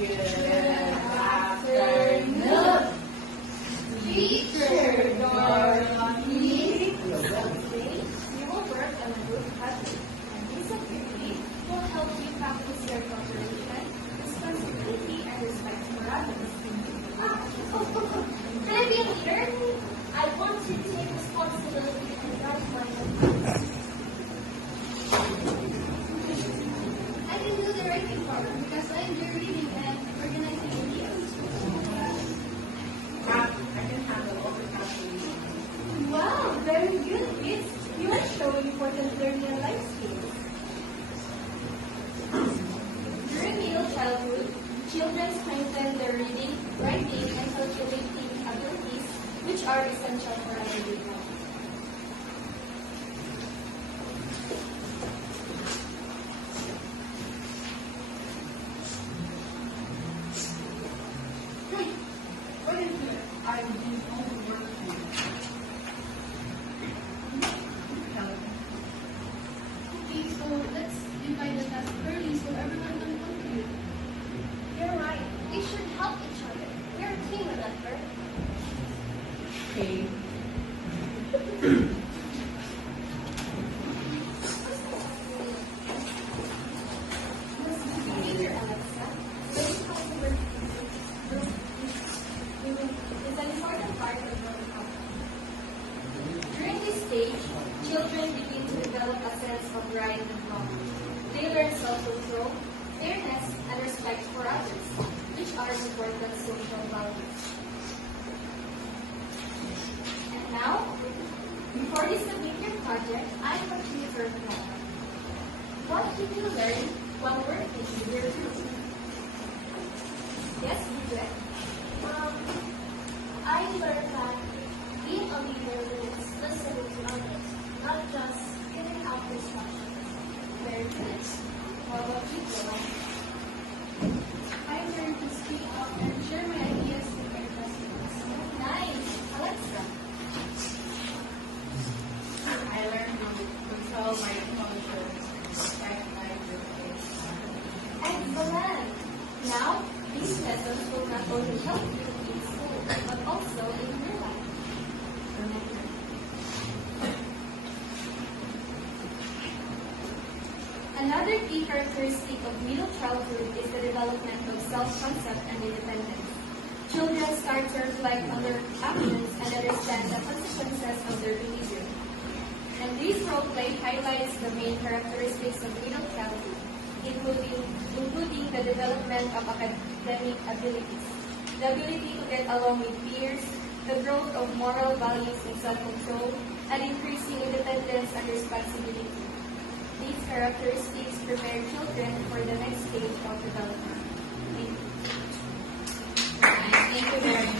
Good afternoon, teacher Dorothy. Today, you will work on a group project, and this activity will help you practice your cooperation, responsibility, and respect for others. Can I be a leader? I want to take responsibility and drive my own life. I can do the writing part because I enjoy reading and organizing ideas. Math, I can handle all the calculations. Wow, very good, kids. You are showing important learning life skills. During middle childhood, children strengthen their reading, writing, and calculating abilities, which are essential for everyday life. What is it? I'm doing homework here. Okay, so let's divide the task early so everyone can contribute. You're right. We should help each other. We're a team, remember? Okay. Leader Alexa, very possible is an important part of growing up. During this stage, children begin to develop a sense of right and wrong. They learn self-control, fairness, and respect for others, which are important social values. And now, before you submit your project, I want you to reflect. What did you learn while working with your group? Yes, Bridget? I learned that being a leader means listening to others, not just giving out instructions. Very good. How about you, Joanne? I learned to speak up and share my ideas with my classmates. Nice. Alexa? I learned to control my emotions, respect my limits. Excellent. Now, these lessons will not only help you in school, but also in your life. Remember. Another key characteristic of middle childhood is the development of self-concept and independence. Children start to reflect on their actions and understand the consequences of their behavior. And this role play highlights the main characteristics of middle childhood, including the development of academic abilities, the ability to get along with peers, the growth of moral values and self-control, and increasing independence and responsibility. These characteristics prepare children for the next stage of development. Thank you. Thank you very much.